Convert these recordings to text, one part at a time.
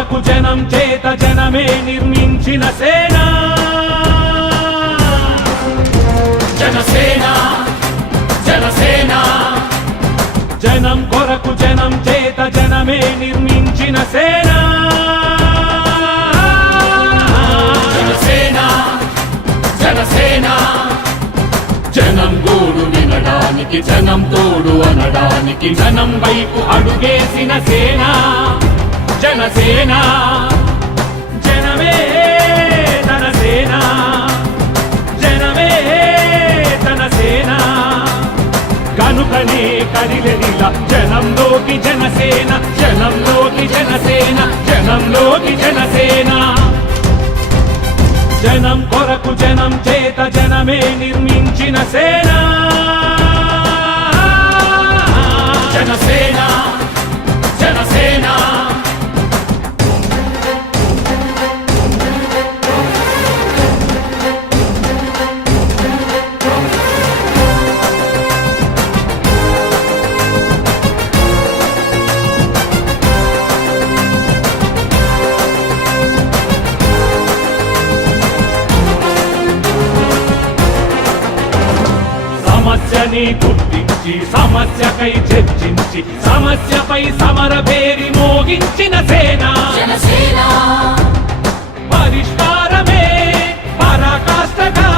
కొరకు జనం చేత జనమే నిర్మించిన సేన జనసేన జనసేన జనం కొరకు జనం చేత జనమే నిర్మించిన సేన జనసేన జనసేన జనం గోడు వినడానికి జనం తోడు అనడానికి జనం వైపు అడుగేసిన సేన జనసేన జనమే తన సేన జనమే తన సేన కనుకనే కదిలెదిలా జనంలోకి జనసేన జనంలోకి జనసేన జనంలోకి జనసేన జనం కొరకు జనం చేత జనమే నిర్మించిన సేన జనసేన జనసేన సమస్యని గుర్తించి సమస్యకై చర్చించి సమస్యపై సమర పేరి మోగించిన సేన జనసేన పరిష్కారమే పరాకాష్ఠగా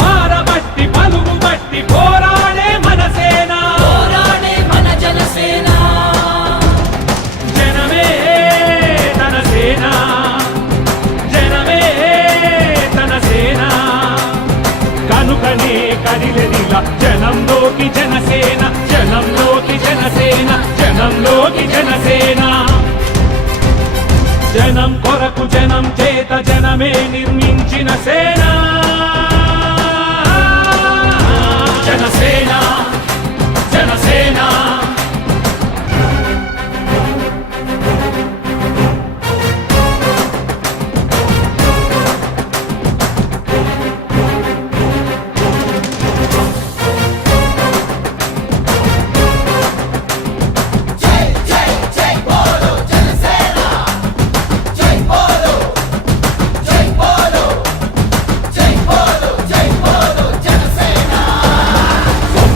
పారబట్టి పలుగుబట్టి పోరాడే మన సేన పోరాడే మన జనసేన జనమే తన సేన జనమే తన సేన కనుకనే కదిలెదిలా జనంలోకి జనసేన జనంలోకి జనసేన జనంలోకి జనసేన జనం కొరకు జనం చేత జనమే నిర్మించిన సేన జనసేన జనసేన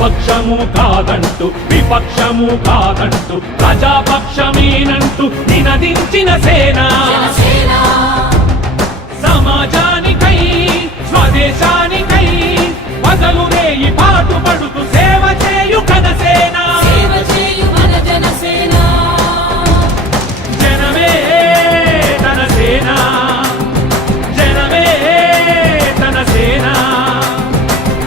పక్షము కాదంటూ విపక్షము కాదంటూ ప్రజాపక్షమేనంటూ నినదించిన సేన జనసేన సమాజానికై స్వదేశానికై పగలు రేయి పాటుపడుతూ సేవ చేయు కనసేన సేవ చేయు మన జనసేన జనమే తన సేన జనమే తన సేన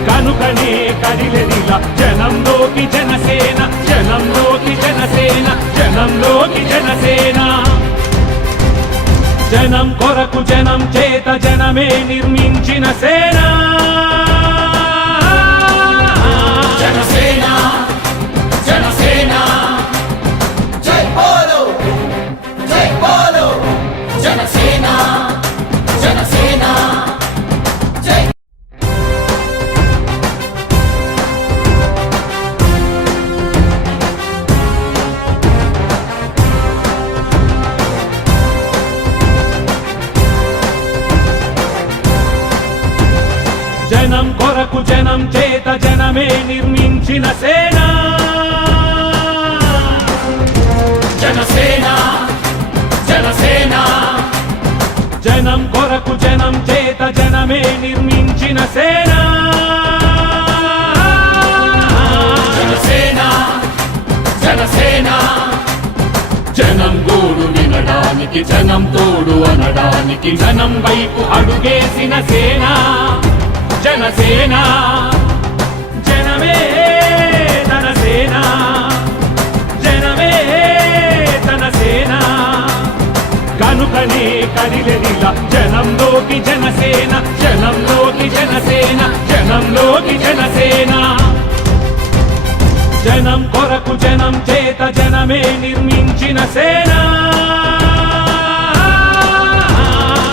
కనుకనే కదిలెదిలా జనంలోకి జనసేన జనంలోకి జనసేన జనంలోకి జనసేన జనం కొరకు జనం చేత జనమే నిర్మించిన సేన జనసేన జనసేన జై బోలో జనసేన జనసేన జై జనం కొరకు జనం చేత జనమే నిర్మించిన సేన జనసేన జనసేన జనం కొరకు జనం చేత జనమే నిర్మించిన సేన జనసేన జనసేన జనం గోడు వినడానికి జనం తోడు అనడానికి జనం వైపు అడుగేసిన సేన జనసేన జనమే తన సేన జనమే తన సేన కనుకనే కదిలెదిలా జనంలోకి జనసేన జనంలోకి జనసేన జనంలోకి జనసేన జనం కొరకు జనం చేత జనమే నిర్మించిన సేన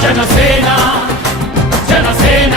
జనసేన జనసేన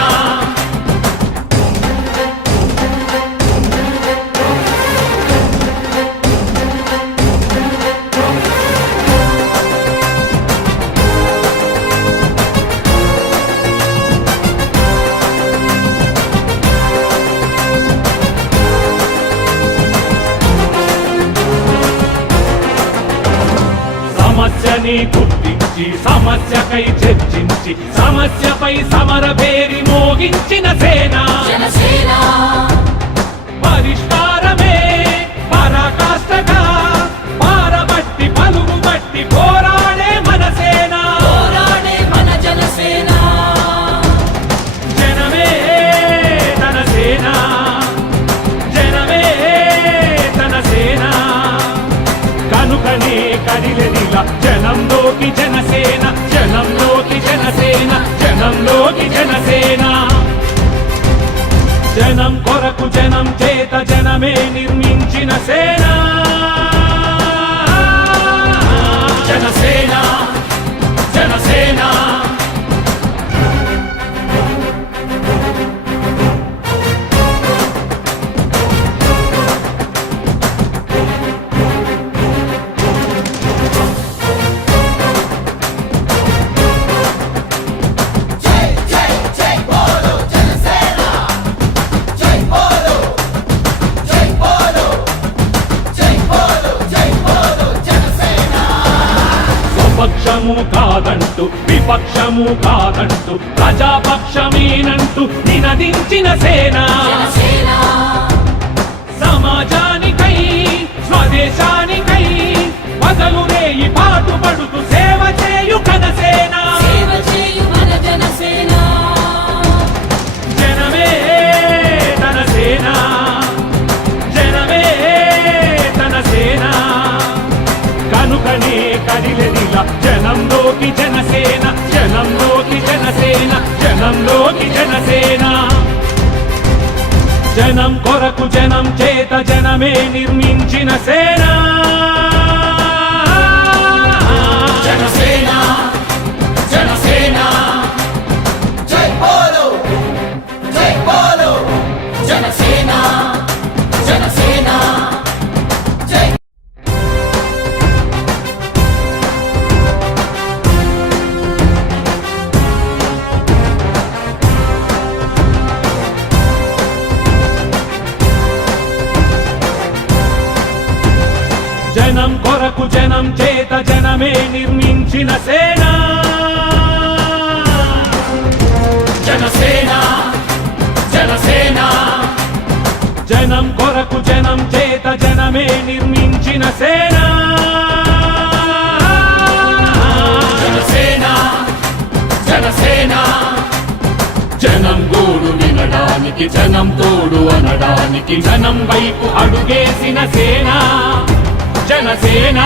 సమస్యని గుర్తించి సమస్యకై చర్చించి సమస్యపై సమర పేరి మోగించిన సేన జనసేన పరిష్కారమే పరాకాష్ఠగా పారబట్టి పలుగుబట్టి పోరాడే మన సేన పోరాడే మన జనసేన జనమే తన సేన జనమే తన సేన కనుకనే కదిలెదిలా జనంలోకి జనసేన జనంలోకి జనసేన జనంలోకి జనసేన జనం కొరకు జనం చేత జనమే నిర్మించిన సేన జనసేన జనసేన జై జై జై బోలో జనసేన జై బోలో జై బోలో జై బోలో జై బోలో జనసేన స్వపక్షము కాదంటూ విపక్షము కాదంటూ ప్రజాపక్షమేనంటూ నినదించిన సేన జనసేన సమాజానికై స్వదేశానికై వదలురేయి పాటుపడుతూ సేవ చేయు కనసేన సేవ చేయు మన జనసేన జనమే తన సేన జనమే తన సేన కనుకనే కదిలెదిలా జనంలోకి జనసేన జనంలోకి జనసేన జనంలోకి జనసేన జనం కొరకు జనం చేత జనమే నిర్మించిన సేన జనసేన జనసేన జై బోలో జనసేన జనసేన జై జనం కొరకు జనం చేత జనమే నిర్మించిన సేన జనసేన జనసేన జనం కొరకు జనం చేత జనమే నిర్మించిన సేన జనసేన జనసేన జనం గోడు వినడానికి జనం తోడు అనడానికి జనం వైపు అడుగేసిన సేన జనసేన